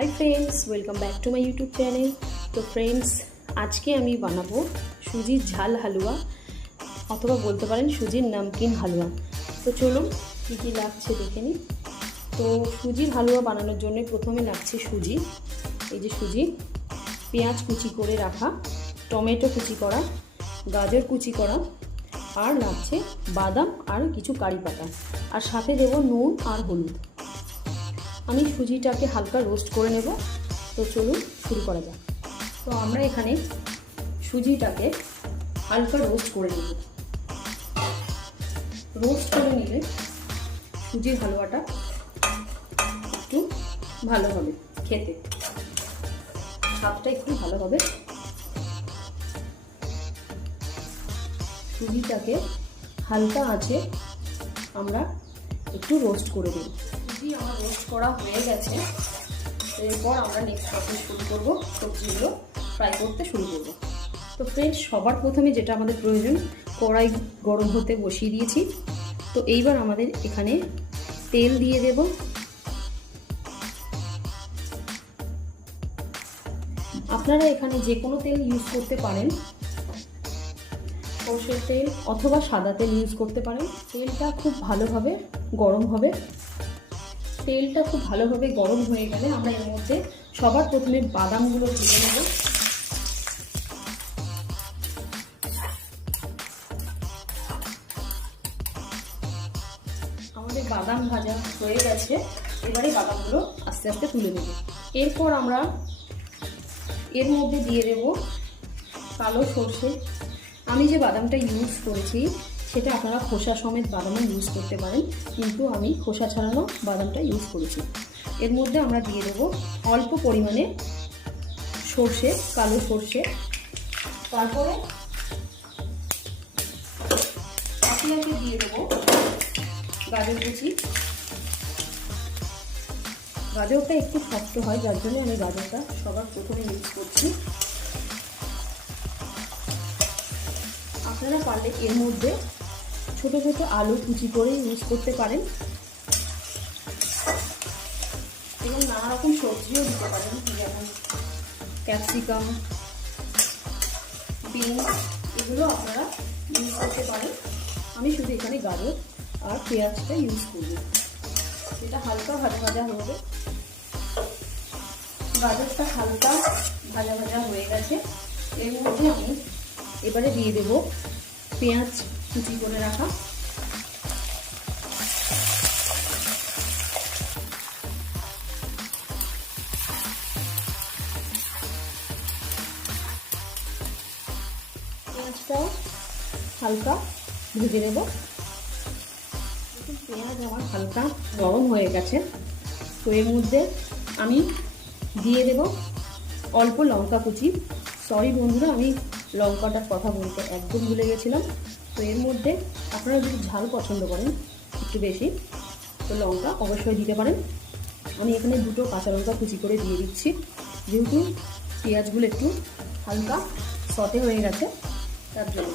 Hi friends welcome back to my YouTube channel তো friends আজকে আমি বানাবো সুজির ঝাল হালুয়া, অথবা বলতে পারেন সুজির নামকিন হালুয়া। তো চলুন, কী কী লাগছে দেখে নিই। তো সুজির হালুয়া বানানোর জন্য প্রথমে লাগছে সুজি। এই যে সুজি, পেঁয়াজ কুচি করে রাখা, টমেটো কুচি করা, গাজর কুচি করা, আর লাগছে বাদাম আর কিছু কারি পাতা। আর সাথে দেবো নুন আর হলুদ। আমি সুজিটাকে হালকা রোস্ট করে নেব। তো চলুন শুরু করা যাক। তো আমরা এখানে সুজিটাকে হালকা রোস্ট করে নেব। রোস্ট করে নিলে সুজির হালুয়াটা একটু ভালো হবে খেতে। স্বাদটা একটু ভালো হবে। সুজিটাকে হালকা আছে আমরা একটু রোস্ট করে দিই। সুজি আমার রোস্ট করা হয়ে গেছে। এরপর আমরা নেক্সট প্রসেস শুরু করব, সবজিগুলো ফ্রাই করতে শুরু করব। তো ফ্রেন্ডস সবার প্রথমে যেটা আমাদের প্রয়োজন, কড়াই গরম হতে বসিয়ে দিয়েছি। তো এইবার আমাদের এখানে তেল দিয়ে দেব। আপনারা এখানে যে কোনো তেল ইউজ করতে পারেন। সর্ষের তেল অথবা সাদা তেল ইউজ করতে পারেন। তেলটা খুব ভালোভাবে গরম হবে। তেলটা খুব ভালোভাবে গরম হয়ে গেলে আমরা এর মধ্যে সবার প্রথমে বাদামগুলো দিয়ে নেব আমাদের বাদাম ভাজা হয়ে গেছে। এবারে বাদামগুলো আস্তে আস্তে তুলে নেব। এরপর আমরা এর মধ্যে দিয়ে দেব কালো সর্ষে। আমি যে বাদামটা ইউজ করেছি, সেটা আপনারা খোসা সমেত বাদামও ইউজ করতে পারেন, কিন্তু আমি খোসা ছাড়ানো বাদামটা ইউজ করেছি। এর মধ্যে আমরা দিয়ে দেবো অল্প পরিমাণে সর্ষে, কালো সর্ষে। তারপরে একে দিয়ে দেবো, গাজর কুচি। গাজরটা একটু শক্ত হয়, যার জন্য আমি গাজরটা সবার প্রথমে ইউজ করছি। আপনারা পারলে এর মধ্যে ছোট ছোট আলু কুচি করে ইউজ করতে পারেন। এবং নানা রকম সবজিও দিতে পারেন। যেমন ক্যাপসিকাম বিনস এগুলো আপনারা ইউজ করতে পারেন। আমি শুধু এখানে গাজর আর পেঁয়াজটা ইউজ করব এটা হালকা ভাজা ভাজা হবে। গাজরটা হালকা ভাজা ভাজা হয়ে গেছে। এর মধ্যে আমি এবারে দিয়ে দেব পেঁয়াজ কুচি করে রাখা। পেঁয়াজটাও হালকা ভেজে নেব। পেঁয়াজ আমার হালকা গরম হয়ে গেছে। তো এর মধ্যে আমি দিয়ে দেব অল্প লঙ্কা কুচি। সরি বন্ধুরা, আমি লঙ্কাটার কথা বলতে একদম ভুলে গেছিলাম। তো এর মধ্যে আপনারা যদি ঝাল পছন্দ করেন একটু বেশি, তো লঙ্কা অবশ্যই দিতে পারেন। আমি এখানে দুটো কাঁচা লঙ্কা কুচি করে দিয়ে দিচ্ছি। যেহেতু পেঁয়াজগুলো একটু হালকা সতে হয়ে গেছে, তার জন্য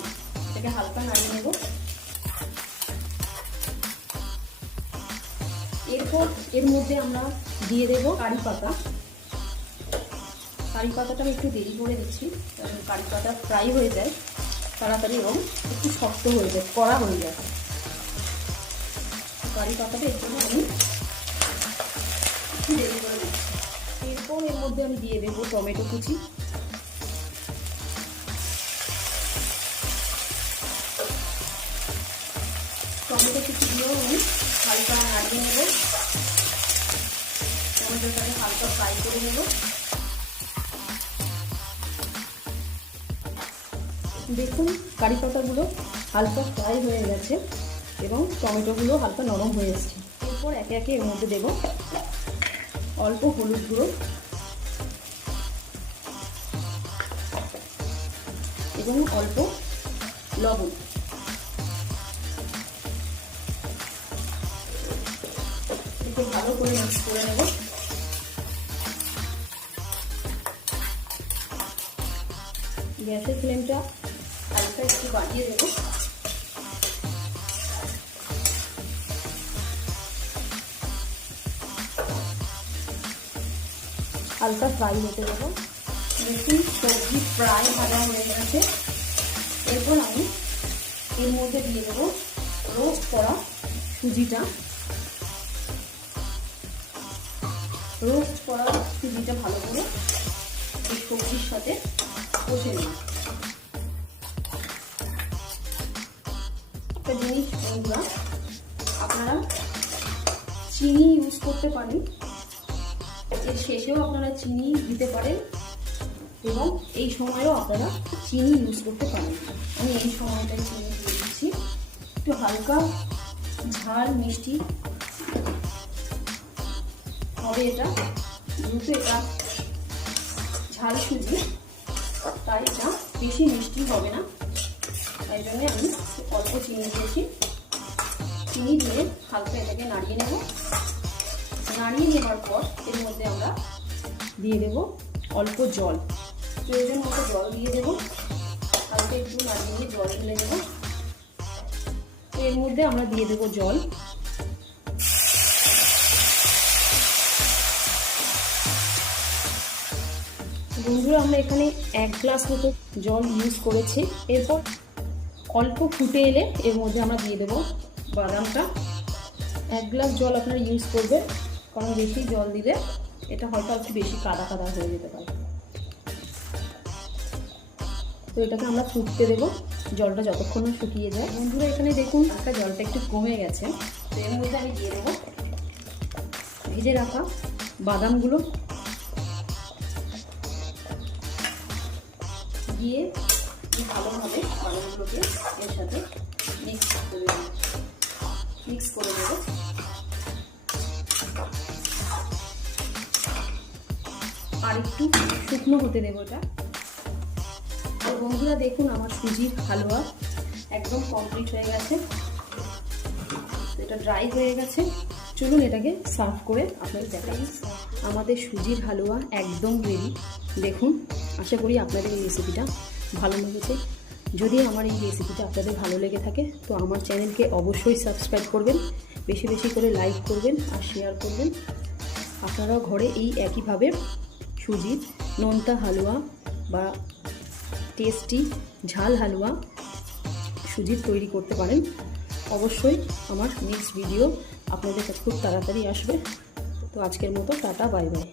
এটাকে হালকা নাড়িয়ে নেব। এরপর এর মধ্যে আমরা দিয়ে দেব কারি পাতা। কারি পাতাটা আমি একটু দেরি করে দিচ্ছি, কারণ কারি পাতা ফ্রাই হয়ে যায়, তাড়াতাড়ি এবং একটু শক্ত হয়ে যায়, কড়া হয়ে যায়। কারি পাতাটা এর জন্য আমি একটু দেরি করে দিচ্ছি। এরপর এর মধ্যে আমি দিয়ে দেবো টমেটো কুচি। টমেটো কুচি দিয়েও আমি হালকা নাড়িয়ে নেব। টমেটোটাকে হালকা ফ্রাই করে নেব। দেখুন, কারি পাতাগুলো হালকা ফ্রাই হয়ে গেছে এবং টমেটোগুলো হালকা নরম হয়ে এসছে। এরপর একে একে এর মধ্যে দেব অল্প হলুদ গুঁড়ো। এবং অল্প লবণ। একটু ভালো করে মিক্স করে নেব। গ্যাসের ফ্লেমটা হালকা একটু বাড়িয়ে দেবো হালকা ফ্রাই হতে দেবো। দেখুন, সবজি প্রায় ভাজা হয়ে গেছে। এরপর আমি এর মধ্যে দিয়ে দেবো রোস্ট করা সুজিটা। রোস্ট করা সুজিটা ভালো করে এই সবজির সাথে কষে নিই একটা জিনিস বন্ধুরা আপনারা চিনি ইউজ করতে পারেন। এর শেষেও আপনারা চিনি দিতে পারেন এবং এই সময়ও আপনারা চিনি ইউজ করতে পারেন। আমি এই সময়টায় চিনি দিয়ে দিচ্ছি। একটু হালকা ঝাল, মিষ্টি হবে এটা। যেহেতু এটা ঝাল সুজি, তাই এটা বেশি মিষ্টি হবে না। তাই জন্য আমি অল্প চিনি দিয়েছি। চিনি দিয়ে হালকা এটাকে নাড়িয়ে নেব। নাড়িয়ে নেওয়ার পর এর মধ্যে আমরা দিয়ে দেব অল্প জল। প্রয়োজন মতো জল দিয়ে দেবো। হালকা একটু নাড়িয়ে নিয়ে জল ঢেলে দেবো। এর মধ্যে আমরা দিয়ে দেবো জল। বন্ধুরা, আমরা এখানে এক গ্লাস মতো জল ইউজ করেছি। এরপর অল্প ফুটে এলে এর মধ্যে আমরা দিয়ে দেবো বাদামটা। এক গ্লাস জল আপনারা ইউজ করবেন, কারণ বেশি জল দিলে এটা হয়তো একটু বেশি কাদা কাদা হয়ে যেতে পারে। তো এটাকে আমরা ফুটতে দেবো, জলটা যতক্ষণ শুকিয়ে যায়। বন্ধুরা, এখানে দেখুন একটা জলটা একটু কমে গেছে। তো এর মধ্যে আমি দিয়ে দেবো ভেজে রাখা বাদামগুলো। দিয়ে ভালোভাবে বাদামগুলোকে এর সাথে মিক্স করে মিক্স করে দেবো আর একটু শুকনো হতে দেবো এটা। তো বন্ধুরা দেখুন, আমার সুজির হালুয়া একদম কমপ্লিট হয়ে গেছে। এটা ড্রাই হয়ে গেছে। চলুন এটাকে সার্ভ করে আপনাদের দেখাই। আমাদের সুজির হালুয়া একদম রেডি দেখুন, আশা করি আপনাদের এই রেসিপিটা ভালো লেগেছে যদি আমার এই রেসিপিটা আপনাদের ভালো লেগে থাকে, তো আমার চ্যানেলকে অবশ্যই সাবস্ক্রাইব করবেন, বেশি বেশি করে লাইক করবেন আর শেয়ার করবেন। আপনারাও ঘরে এই একইভাবে সুজির নোনতা হালুয়া বা টেস্টি ঝাল হালুয়া সুজির তৈরি করতে পারেন। অবশ্যই আমার নেক্সট ভিডিও আপনাদের কাছে খুব তাড়াতাড়ি আসবে। তো আজকের মতো টাটা বাই বাই